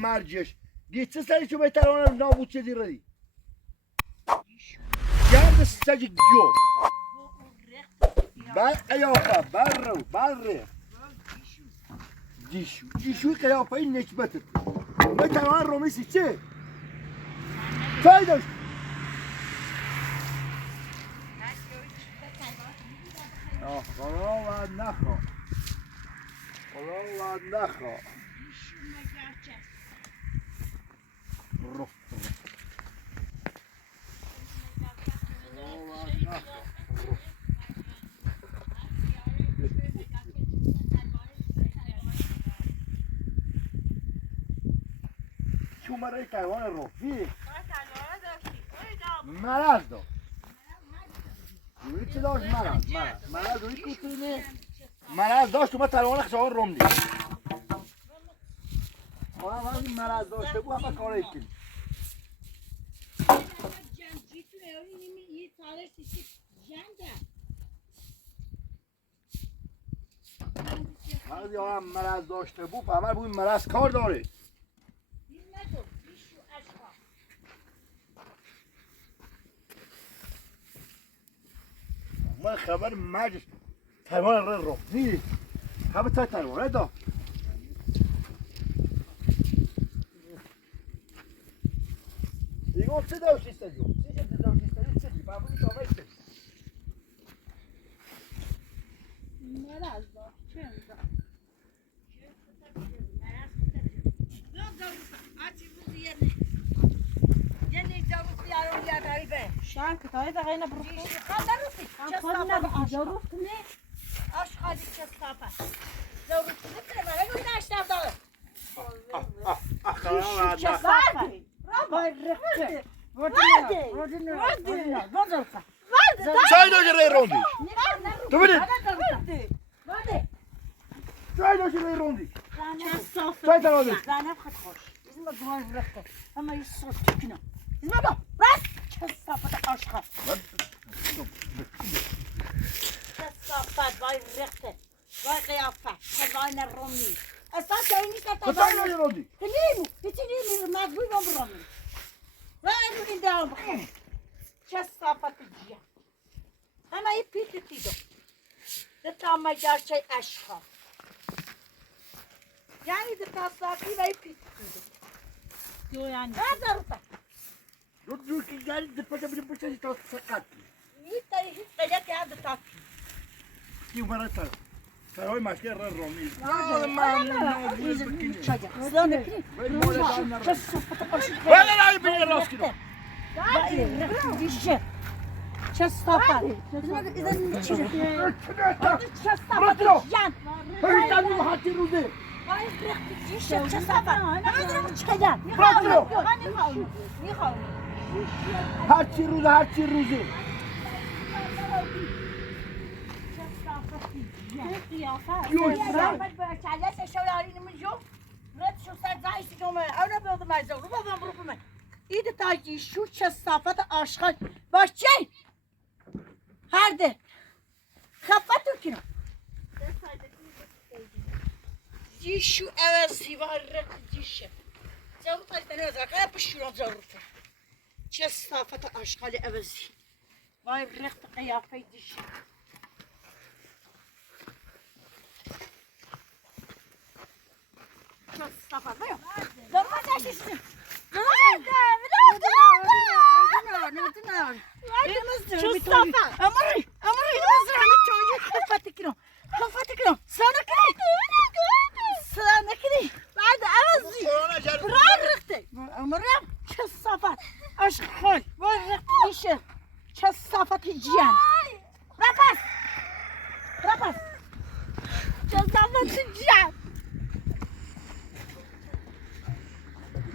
مرجش گیت سری تو بهترانه نابود چه ردی گرد سج گیو بر قیافه بر دیشو قیافه این نکبتت بهترانه رومیسی چه؟ چای داشت؟ خدا و نخوا شو مرای کاروان رفیق مرض داشت چی داشت مرض روی کتونه مرض داشت اومد تلوان خشاوان روم دید آنها همین مرض داشته بود همه کاره کنید بعضی ها هم مرض داشته بود همه بود مرض کار داره من خبر مجلس تایوان رو نی همه تایوان دا دیگه چه داشتی استادیو چه داشتی استادیو چه بابی تو وایس مرض داشت چه شان کتای دقیقه نبروخته خدا روسی چه ضرورت نه آشغالی چه صافه ضرورت نه برای اون داشتم داره چه صافه وای رفته چای داشتی رای روندی تو بدید چای داشتی رای روندی چه صافه چای ترازی زنم خد خوش اسم گوار رفته اما یه صوت تکنه اسم با راست چه صافه آشغال چه صافه وای رفته وای قیافه وای نرومی اصلا که نیست تا چای داشتی روندی نیمو هیچی نیمو مجبور برومی وای این دام چه صافه جیا اما یه پیت تیدو دتا مجارچه اشخاص یعنی دتا صافی و یه پیت تیدو دو یعنی دو که گری دپته بده پشتی تا سقط یه تایی هیچ قیده که هم دتا کی برای ترای مشکل را رامی ولی رای بینی راست کنم چه صافت چه صافت جان هیچ هاتی روزه چه صافت نمیدونم چه جان میخوام هرچی روزه ایده تاجی شو چه صافت آشغال باش چی؟ هر ده خفتو کنم جیشو اوزی و رق جیشه جارو تاجی تنه از رقه بشوران جارو تا چه صافت آشغال اوزی وای رق قیافه جیشه چه صافت بیا دارو تاشیشتیم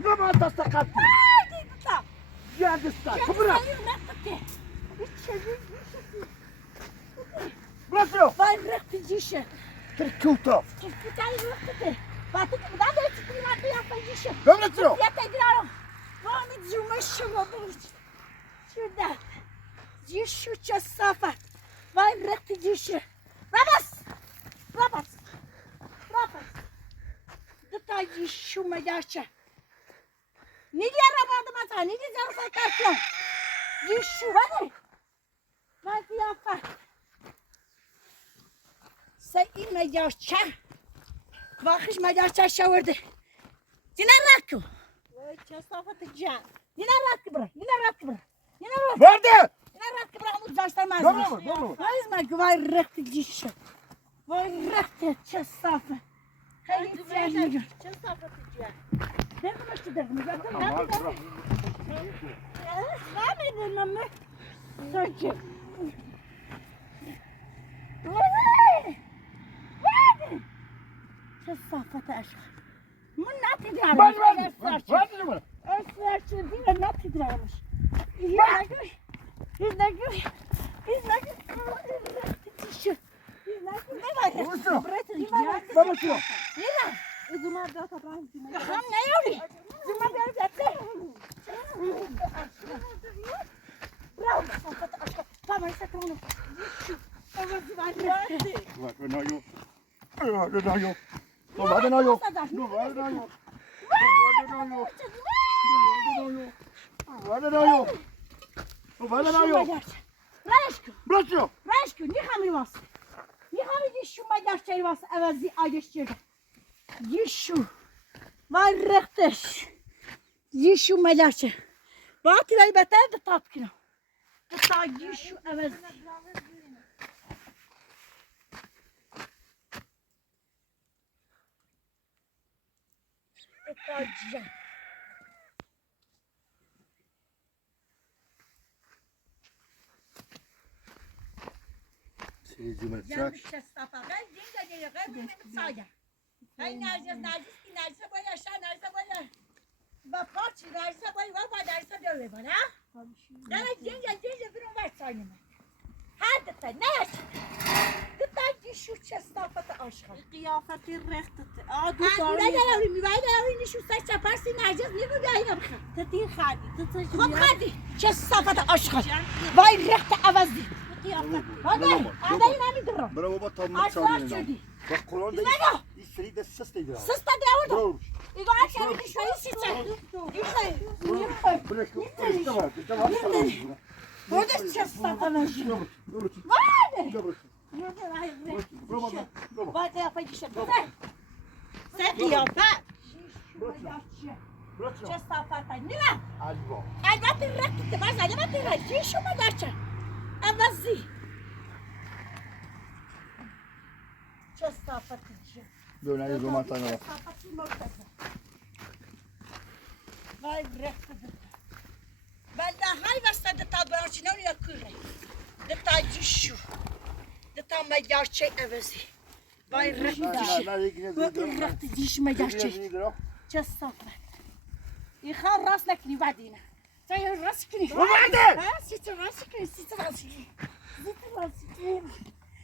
نما دست قد جان دستا کبرا براتو وای رخت جیشه ترکوتا ترکوتای رخته باتو که بدن داره چطوری من قیافه جیشه براتو یا تگرارم وانی جومه شما بود شده جیشو چه صافت وای رخت جیشه رابس دو تا جیشو مگرچه نیدی رابادم از ها نیدی زرفه کردم جیشو بده من قیافه این مگرچه واقعش مگرچه شورده دینا رکو چه صافت جان دینا رک برا برده دینا رک برا همون داشتم از وای مگه وای رخت جیشه وای رخت چه صافت خیلی زیاد چه صافت جان دقمش نمیدونم سرچه چه صافت عشق من نتیدرم اسرچه دیگه نتیدرمش این نگوی تیشه هم نیاری زمان بیاری بده براو صافت عشق تمام سکرانو رشکو نیخمی واسه نیخمی دیشو مگرچه واسه عوضی آگش چیده دیشو وای رختش دیشو مگرچه باتی بایی بطر ده تاب کنم تا دیشو عوضی Tadinha. Yanlış Mustafa. Ben dinle ben sadece. Hay nerede böyle aşağı nerede böyle. Bak parça nerede böyle var nerede böyle bana. Evet dinle bir on var sayınma. Hadi sen ne yaşın? Gıdacı şu çestafata aşkım. Kıyafeti rehtete. Ne yalavri mi? Vay yalavri şu saç yaparsın nerede? Ne bu yayına bakın. Tati khadi. Hop hadi. Çestafata aşkım. Vay rehte avazı. Hadi. Hadi inanı durum. برو بابا تا Aşağı çödü. bak Kur'an'da İzmego. İsra'yı da sus dedi. Sus da devam Bravo. İgo akşam bir şey içecek. Bırak. İşte var. Burada çestafata aşkım. Doğru. Vay. Bravo. Vay kıyafet işte. Sen kıyafet. Çestafata. Ne var? Alba. Elbette rekkite. Ben elbette rekkite. Şu mu gerçek? Evazzi. کثافت جیا دونه رومان تنها کثافتی مرتضی وای رفت بلده های وسط دتا برانچینان یا کوره دتا جیشو دتا مجارچه عوضی وای رفت جیش وای رفت جیش مجارچه کثافت این خان راست نکنی بعدینه تو راست کنی بده سیت راست کنی سیت راست کنی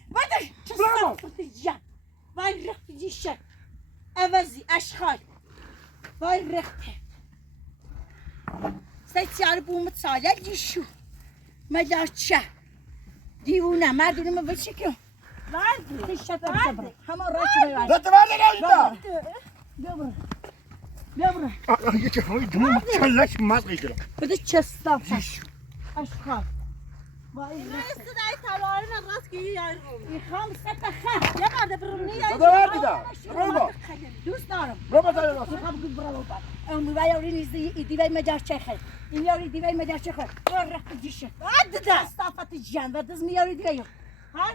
بده کثافت جیا وای رفت جیشه عوضی اشخال وای رفته سیار بومت ساله جیشو مجارچه دیوونه مردونم بچه کن Vardı. تشت بسبره همه راش بیار لا تبعد علينا ببره ببره يا شيخ دموع كلش ما تقدر بده کثافت اشخال وای رفته Sıdayı talarına rast giyi yarım. میخوام ست خط Ne kadar burunlu ya. هذا واحدة برافو دوست دارم برافو تعالى راسك میخوام گفت برو بابا اون میوری نیزی دیوی مجارچه خیر این یاری دیوی مجارچه خیر رفت جیشه کثافت جان و دز میاری دیگه ها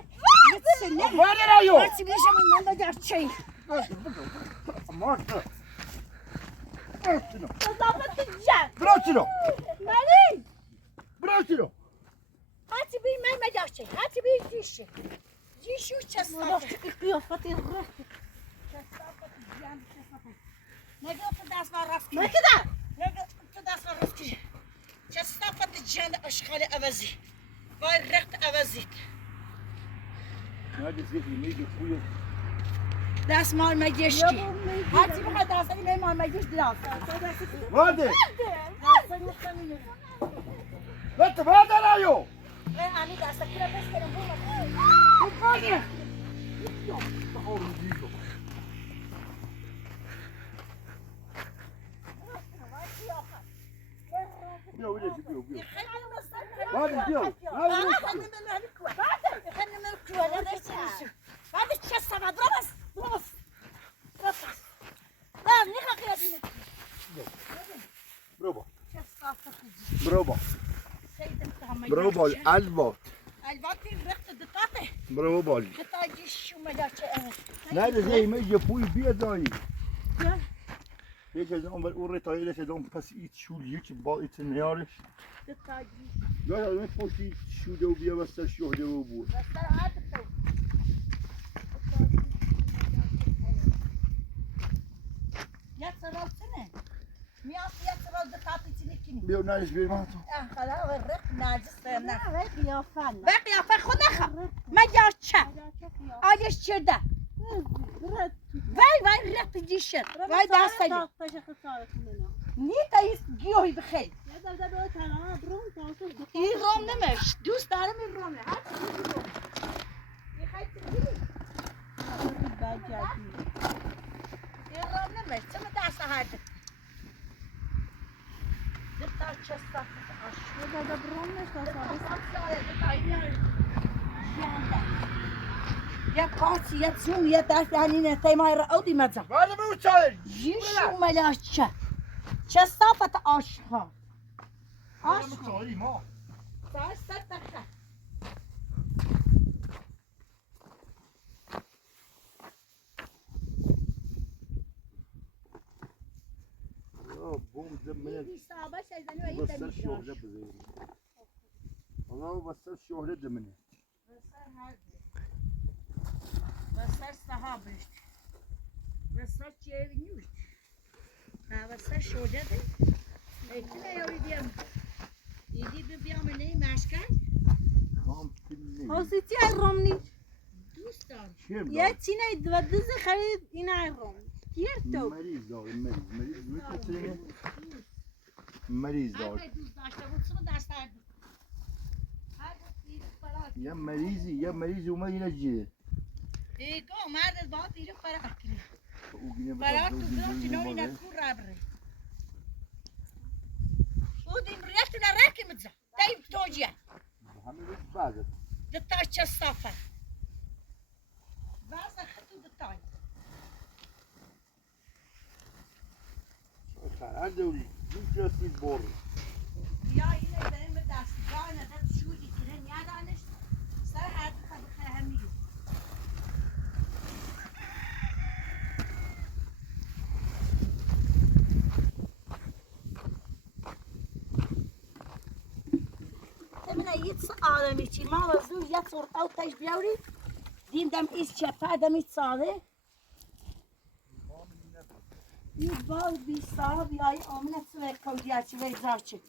نتسنه وين رايو هرچی بشم من مجارچه ماشي کثافت جان براتينو مالی براتينو هرچی بی من مجارچه هرچی بی جیشه جیشو کثافت قیافت رفت کثافت جان کثافت نگفت دست ما راست کنی kadar? نگفت دست ما راست کنی کثافت جان اشغال عوضی وای رخت عوضی هذا زيت الميجي خويا دست مال مگشتی هرچی بخواد دست این مال مگش دراز وادي لا تبعد رايو علی دست کلا بس کنم بيو ولا بيو بيو وادي بيو هذا هذا تشسب ضربس ضربس ضربس لا نخلق يا بنت برافو كثافة برافو سيد انت برافو البوت الباقي ريحة الدقاقة برافو دقاقة شو ما جاتش هذا زي ما يجي فوي بيضاي ليش هذا عمر أوري طايل ليش هذا بس إيد شو ليش باقي تنيارش دقاقة لا لا ما تفوتي شو ده وبيا بس شو ده وبو بس ترى هذا تو يا ترى سنة مياه يا ترى دقاقة تنكني بيو نايش بيو ما تو خلاص الرق ناجس فينا Evet kıyafan. باقي يا فخو نخا ما جاتش آجش شده وای رفت جیشه وای دستی Taşa kısaretinde. نیتا ایست گیاهی بخیر Ne da da böyle tane durum kalsın. این روم نمش دوست دارم این رومه هر چی دوست دارم میخوای تگیری این روم نمش چه دست هر دتا چستا آش Ne da da durum ne یا قاطی یا زوم یا دست هنینه تیمای را اودی مزا هذا مو تشالنج جیشو ملاچه چه صافت آشها هذا مو ما ساعت دقیقه بوم زمنه Sağba şeyden öyle بس الشهرة بزيري والله بس الشهرة زمنه Vesar sahabışt. Vesar çeviniyordu. Ha vesar şocadı. Ekle yavrum. İdi bir biyamı neyi meşgal? خام كلني Hasiti romni. Dostlar. شيم Ya tine dve dizi xarid این rom. Kierto. مريض دار مريض مثل مريض دار Ay dostlar bu sıvı derslerdi. Hadi iyi para. يا مريضي وما ينجي Ego merdes bazı iyi para akıllı. وقينا Para tutuyor çinoni ne kurabre. O din riyatına rakimza. Tayip tojiya. محمد بعد دتاش الصفا بس اخذت دتاي عنده ولي جالس بور يا هنا دائما داس انا ده شو دي كده يا دانش صار هذا بخير همي آدمی چی ما وزو یا صور او تاش بیاوری دیم دم ایز چپه دم ایز ساده یه باز بی صاحب بیایی آمنه سوی کودیه چی وی زارچه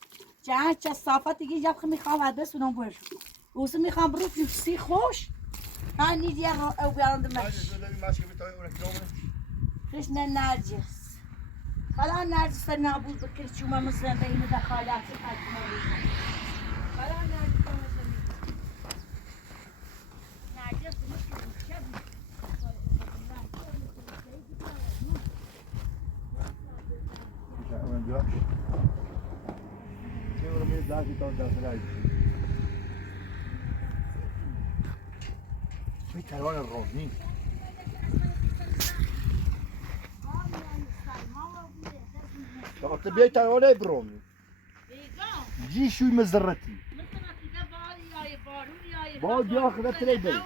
جهر چه صافت دیگه جب خمی خواه ود بسونم برشو اوسه میخوام برو فیکسی خوش ها نیدیه رو او بیارند مش خش نه نرجس حالا نرجس نابود بکر چوما مثلا بین دخالاتی حجمه حالا نرجس نرجس می کروان روزنی بیای کروان برومی جی شوی مزرتی بال بیا خدا تری بری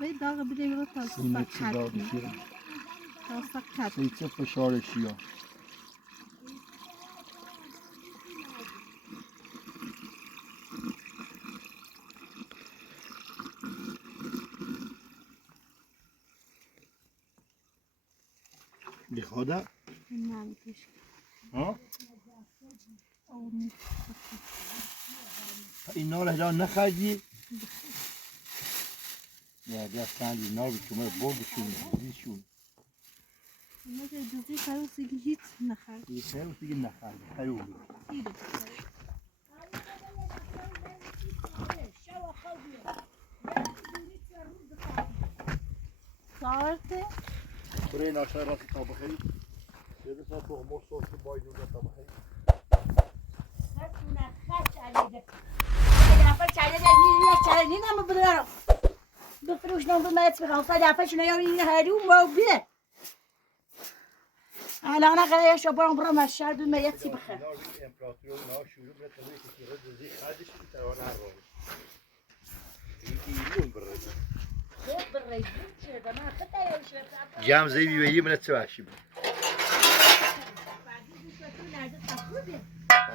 به داغ بده برو تا سکت تا سکت سیچه فشارشی ها بخواده؟ نه میکش ها؟ اینا رو هلا نخردی؟ نه دست سندی اینا رو بچومه بول بچومه دیشون اینا که دوزی خروسی که هیچ نخرد یه خیلی دیگه نخردی خیلی ایده ساعته برای ناشتای راست طبخی یه دو ساعت تخمر سوس باید اونجا طبخی بفروش نام بمت بخوام صد شنو یا این هروم و بله الان اگه شو برام مشهد میت بخیر امپراتور اونا شروع به تبلیغ کشور دوزی خدش تروان رو ایرون برای جام زي بيجي من التواشي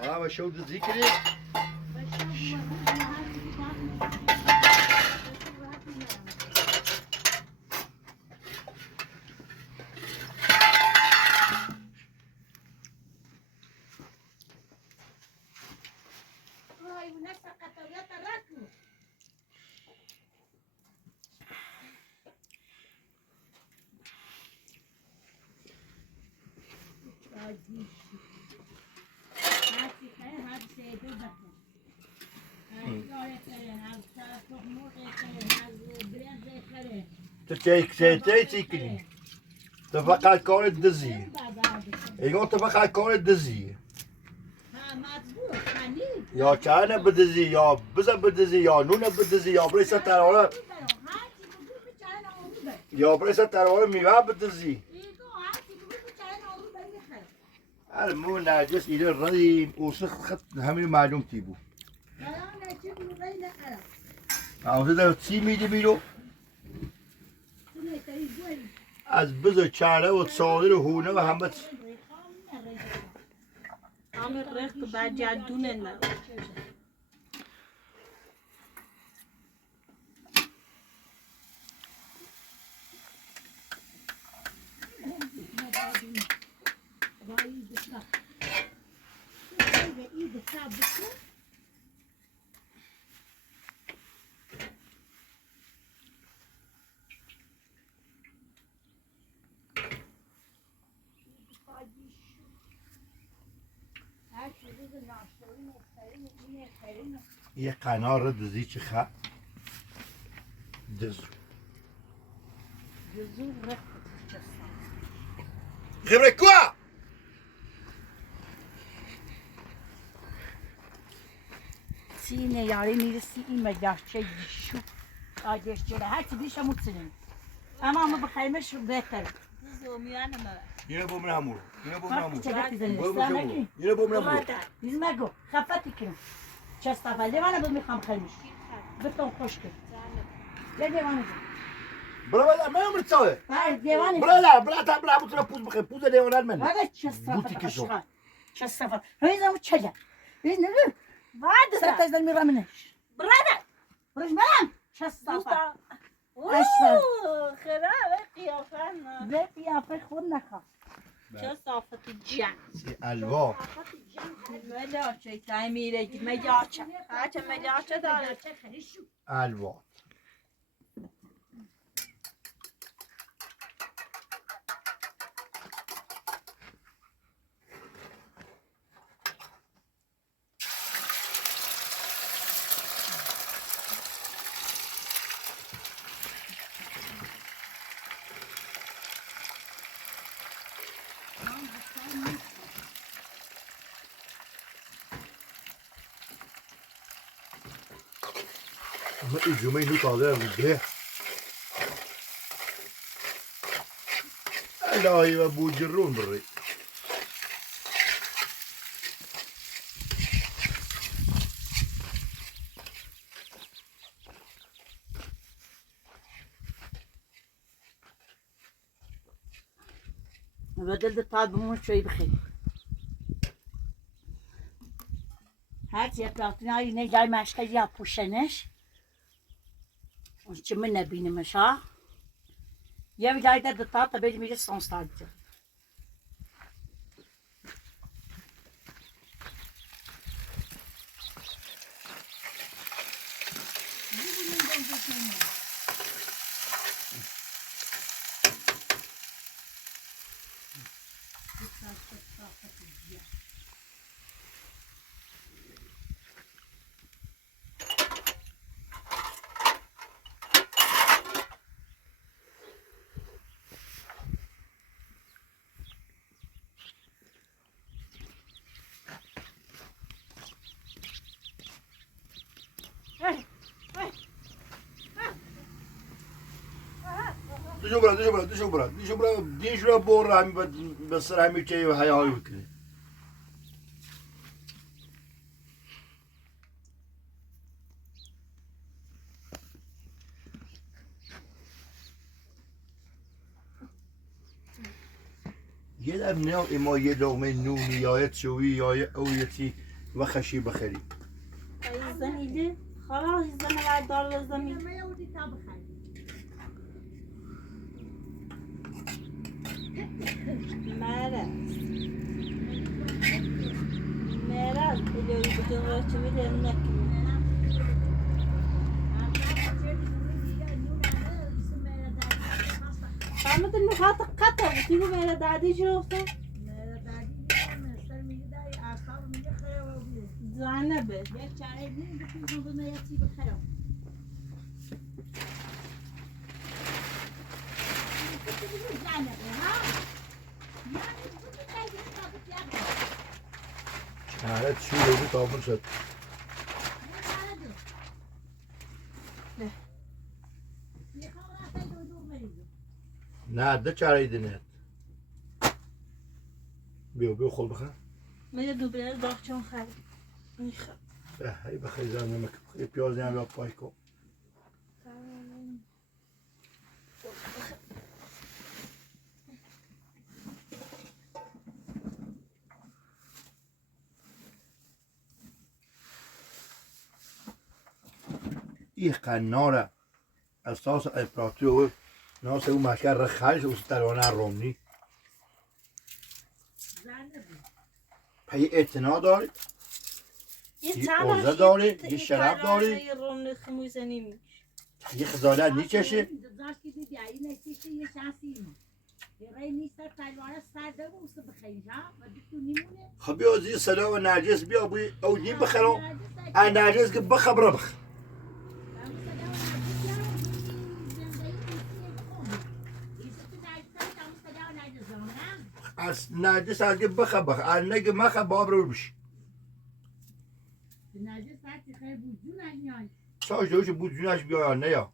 بشوف الذكري تتيكني تفقع كون الدزية يقول تفقع كون الدزية يا كان بدزي يا بزا بدزي يا نونا بدزي يا بريسة ترولا يا بريسة ترولا ميوه بدزي المو ناجس إلى الرضي وسخ خط همين معلوم تيبو عاوزه در چی میدی بیرو؟ از بز چاره و صادر و هونه و همه همه رخت با جدونه نه یه قنار دزی چه خب دزو خبره کوا سینه یاری میرسی این مجاشچه شو آدش جده هر چی بیشم مطلیم اما ما بخیمش بهتره Yine bu hamur. Yine bu فرق hamur. چه بزنی Bu hamur. Yine bu hamur. نیز مگو خفتی کنم چه استفاده لیوانه بود میخوام خیمش بتون خوش کن یه لیوانه بود Bravo, ben ömür çağı. های لیوانه Bravo, bu tarafa puz bakayım. Puz da leonar men. هذا چه بوتی که شو. استفاده چه استفاده هیزم چه این نه بعد سر تاز دل میرامنش برادر برش من چه استفاده اوه خراب قیافه نه به قیافه خود نخواه چه صافت جن Elva. ملاچه تعمیره ملاچه هرچه ملاچه داره Elva. Ama üzüme inut alır bu. Ilahi ve bu cirrun burayı. بدل طاب مو شوي بخير هات يا بلاطنا نجاي ماشكا يا بوشنش وش من نبيني مشا يا بداية الطاطا بيجي ميجي سونستاج Düşün bura, düşün bura, düşün bura. Düşün bura, din şuraya boğur rahmi besir rahmi çeyi ve hayali bükülü. یه در نوع ما یه لغمه نونی یا یه چوی یا یه اویتی و خشی بخری زنیده خلاص زنه بعد دار زمین مرض بلوی بدون راچه میده نکنه فهمت انه خاطر قطع بتيجوا ميرا دادي شوفته زعنبه Evet şu yolu tavır çat. Nerede çareydin et? بیو خل بخواه من دوباره باغچه‌ام خرید میخوام هی بخواه زن نمک یه پیاز هم یا پای کن این قناره اساس امپراتوری ناس او مشکل رخالش او سترانه رومنی پی اعتنا داره یه اوزه داره یه شرف داره یه خزاله نیچشه خب بیا زی سلام و نرجس بیا بوی او نیم بخرم نرجس که بخبره بخ از نرجس از که بخبخ از نگه مخه باب رو بش چاش دوش بود جونش بیا یا نه یا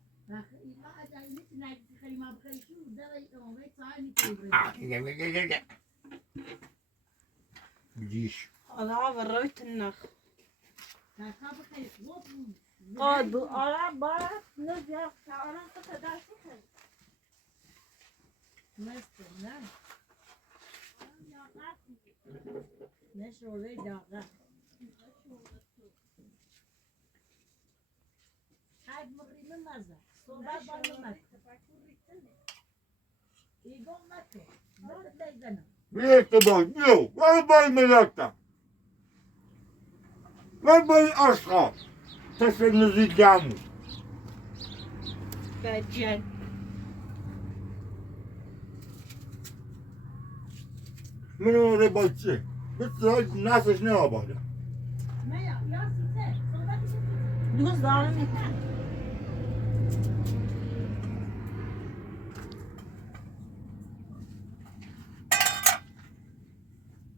بديش أنا بريت النخ قاد أنا بعرف نزيح أنا كتداشي نشوره داغه هاي مري من مزه صوبا بالمك يقوم مكه ما تلاقينا ليك باي بيو وين باي ملكتا وين باي أشخاص تسل نزيد جامو بجن منو ربايتي بس هاي الناس شنو بعده ما يا سيدي صوبا دوز دارم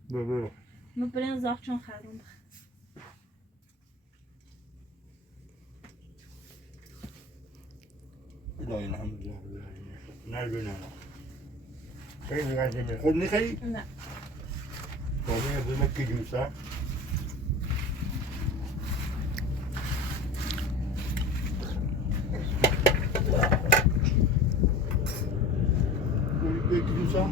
بابا من برين زاخشون خارم لا الحمد لله نرجونا كيف قاعدين خذني خي لا طبيعي بمكة جوسة بمكة جوسة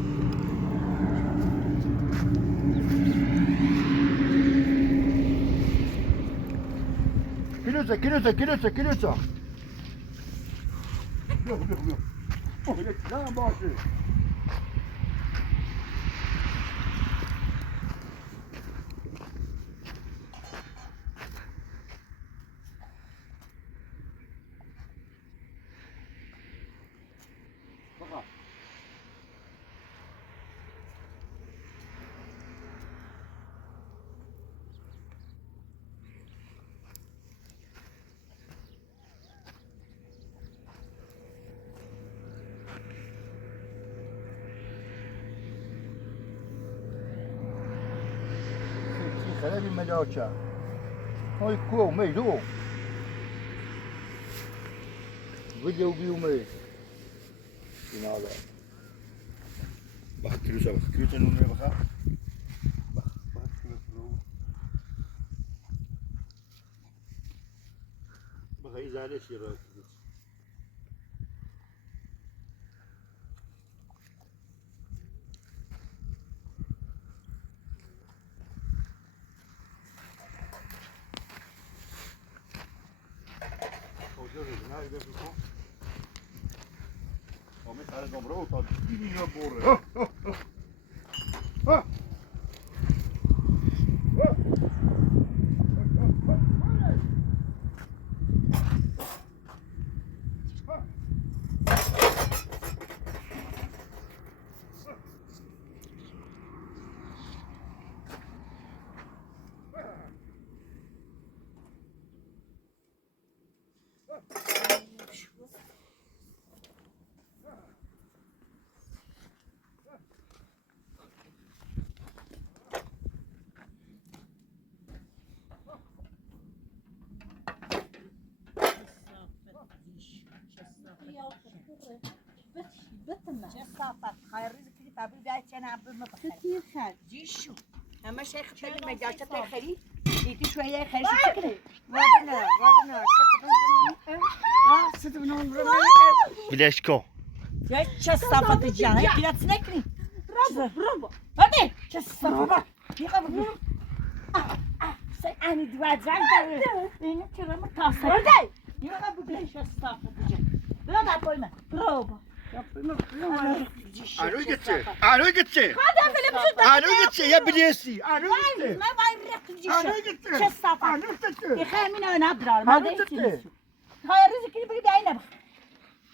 كيلوسة يلا لا باشي خلابي ملاكا هاي كو ميدو فيديو بيومي فينالا بخ كيلوسا نوني بخا بخ كيلوسا بخ إذا ليش يراك Met uit het brood had die niet naar boren. صافت خير رزق اللي فابل بيت انا عبد المطبخ كتير خير جيشو اما شيخ تبي ما جالس تخلي يدي شويه خلي شكله ودنا بلاشكو يا صافت الجان هي كده تسنكني برافو هادي صافت يقبل انا دوات زعلت انا كده مكاسر هادي يقبل بلاش صافت الجان لا ده قولنا برافو Anu gitti. Ya bilirsin. Anu gitti. ما بايرك Anu gitti. شصافة Anu gitti. يخيمين انا ابرار ما Anu ديتي gitti. هاي الرزق اللي بقي بعينه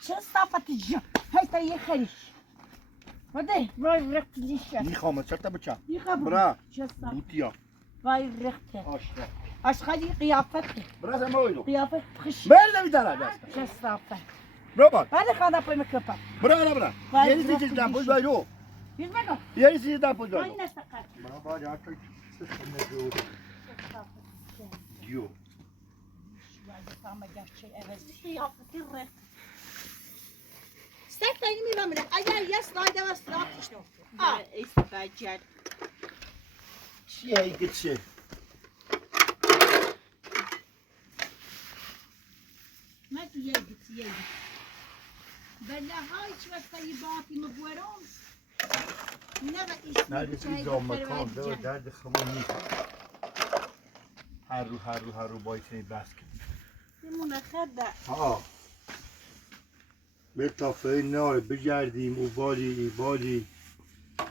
شصافة الجن هاي تاي خريش ودي بايرك الجيشة Yıkama çata bıçak. يخبر Bra. شصافة Butiya. بايرك Aşağı. اشخالي قيافتك Bra sen oyunu. قيافة خش Böyle bir tane dersin. شصافة Bra bak. هذا خاضع بوي مكفى Bra. Vay, Yeni bırak sizden bir bu şey. böyle o. يزمنوا Yeni sizden bu böyle. هاي ناس تقال Bra bak ya çok sıkıntı diyor. Diyor. شو هذا طعمه جاش شيء أغزي قيافة الرق Stek de yine mi اگر یه سلاید و سلاید تشنو استفاجر چیه این چه؟ ما تو یه بله های چی واسه یه باتی مبورم نه و ایست نرگس اینجا مکان داره درد خمون نیست هر رو باید کنید بس کنید يمونا خدا به تافه ناره بگردیم و بادی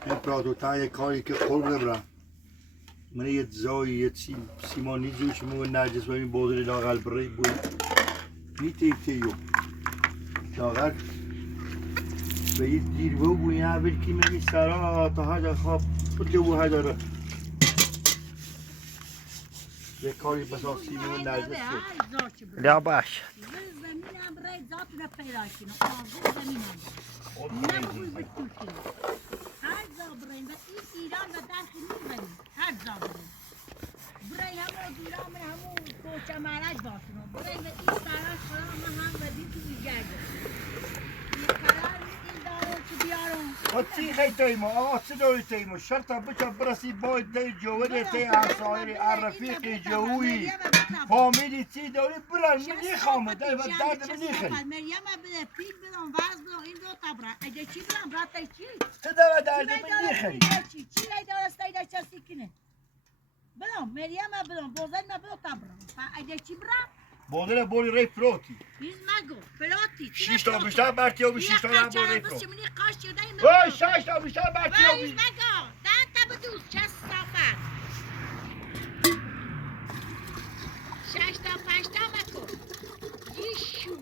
امپراتور یه کاری که خور نبرم من یه زایی یه سیمانی جوش مون نرگس و این بودر لاغل برای بود میتیو لاغل به یه دیرو بوی اول که میگی سرا تا هر خواب خود جو هداره یه کاری بس سیمون نرگس لا باش زمینم برای ذات رو پیدا کنم آزو زمینم نبوی بکن کنم هر جا بریم و این ایران و در خیلی بریم هر جا بریم برای همون ایران من همون کوچه مرج باشم برای و این سراش خرام هم و دید که میگرده این قرار این دارم که بیارم خودتی خیلی تایمو آقا چه دوری تایمو شرط بچه برسی باید دی جوه تی همسایری رفیقی جوی فامیلی چی دوری برن منی خامه دی و درد منی خیلی مریم بده پیل بدم وز بدم این دو تا برن اگه چی برم برات چی؟ چه دو درد منی خیلی چی دارست ایده چستی کنه بدم مریم بدم بوزن ما بدم تا برم اگه چی برم بودره بولی ری فلوتی بیز مگو فلوتی شیش تا بیشتر برتی و شیش تا هم بولی فلوت منی قاش شده این وای شش تا بیشتر برتی و بیز مگو ده تا بدوز چه صافر شش تا پنج تا مکو ایشو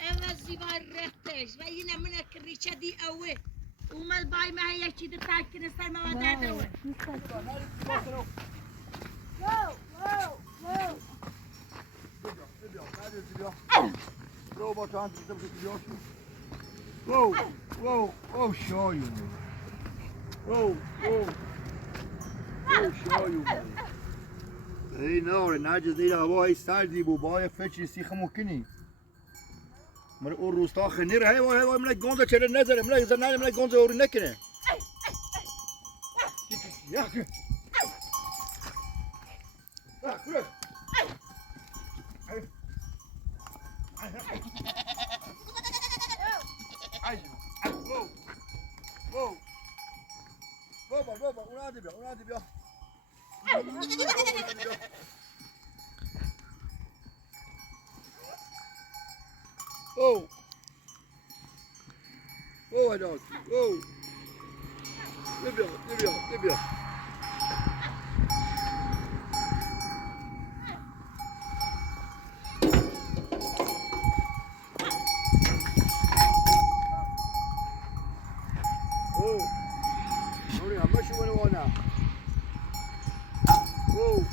اما زیبا رختش و این امونه کریچه دی اوه اومد بای ما یکی دو تاک کنه سر ما و درد اوه Robot aan het doen. Wow, show you. Wow, show you. Hey, nou, نجز دیگه هوای سردی بود با یه فچی سیخمو کنی. من اون روستا خنیر هوا من گنده چرا نذاره من گنده اوری نکنه. بابا اونا بیا هداد بیا Sorry, how much you want now? Oh.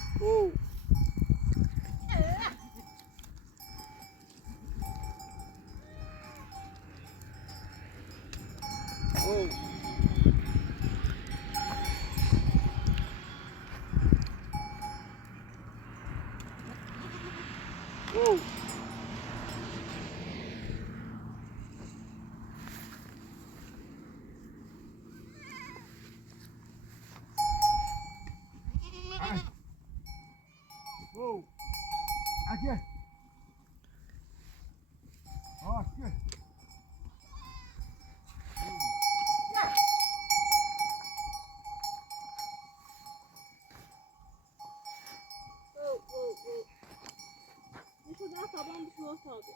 Aqui. Aqui. یه شده تابان بشو تابه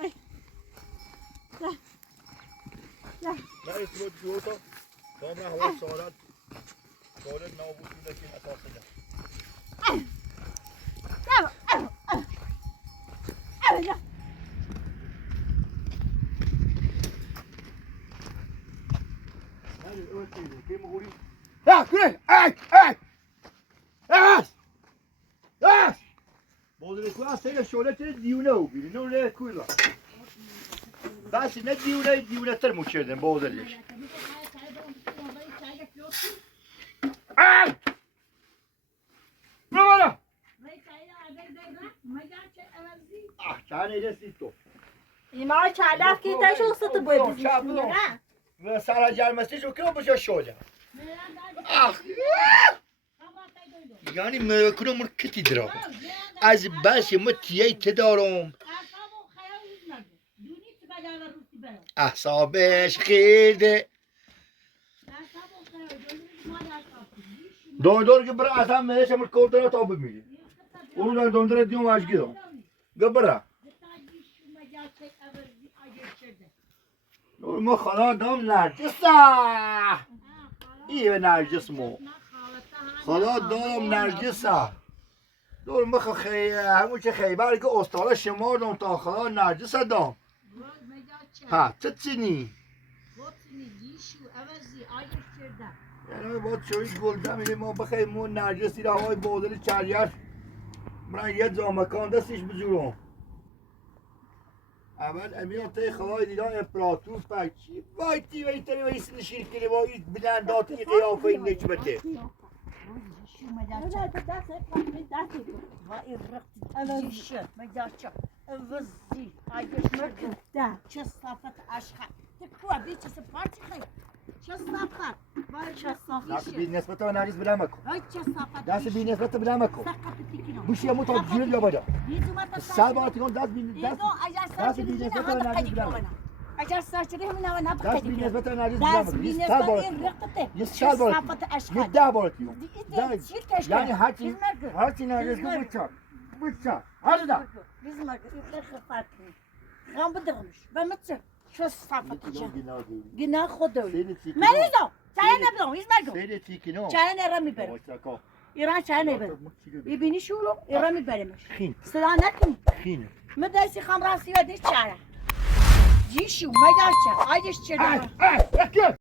ای Daar is het grote. Dan naar hoog zodat. Zodat nou moet je dat je het afzetten. Ja, kijk! Yes! Bolde de klas tegen şöyle diune o biri. Ne öyle kuyla. Ben ne diune ter muçerden bolde diye. Ay! Ne var? چند رسید تو ایما چالف کی تاشو ست بود نه و سر جرمستی جو کنم بجا شوجا یعنی مکنم مر کتی درا از بس ما تیای تدارم احسابش خیرده دور که برا اصلا میشه مر کوتره تا بمیری اون دندره دیو واش گیرم گبرا نور ما خلا دام نرجسا ایه نرجس مو خلا دام نرجسا نور ما همون چه خیبر که استالا شماردم تا خلا نرجس دام ها تتسینی یعنی با چوی گلدم اینه ما بخیمون نرجسی را های بودل چریش من یه جامکان دستش بجورم اول امیر تای خدای دیدن امپراتور پاکی وای تی وای تری وای سنشیر کلی وای بلندات این قیافه این نکبته چه صافت اشخاص تکوا بی چه سپارتی خیلی چه صافت وای چه دست صافت بی نسبت و نریز بلا مکن وای چه صافت دست بی نسبت بلا مکن سقط تکینو بوشی همون تا جیل یا بدا بیزومت سال باتی کن دست بی دیگو اگر سرچ دیگه نه هم قدی کنه اگر سرچ دیگه هم نه دست قدی بی کنه نسبت و نریز بلا دست مکن بی یه سال نسبت باتی این رقته یه سال باتی صافت یه اشخاص 10 باتی یعنی هرچی نریز کن بچه هر دا Biz marka خفاتي غام بدغمش بمتش شو صافت جا جنا خدول مريضو تعال نبلو إيش مرقو سيدي تيكينو تعال نرمي بره إيران تعال نبره يبيني شولو يرمي برمش خين سلانتني خين مدرسي خمراسي وديش تعال جيشو ما يدارش عايش تشرب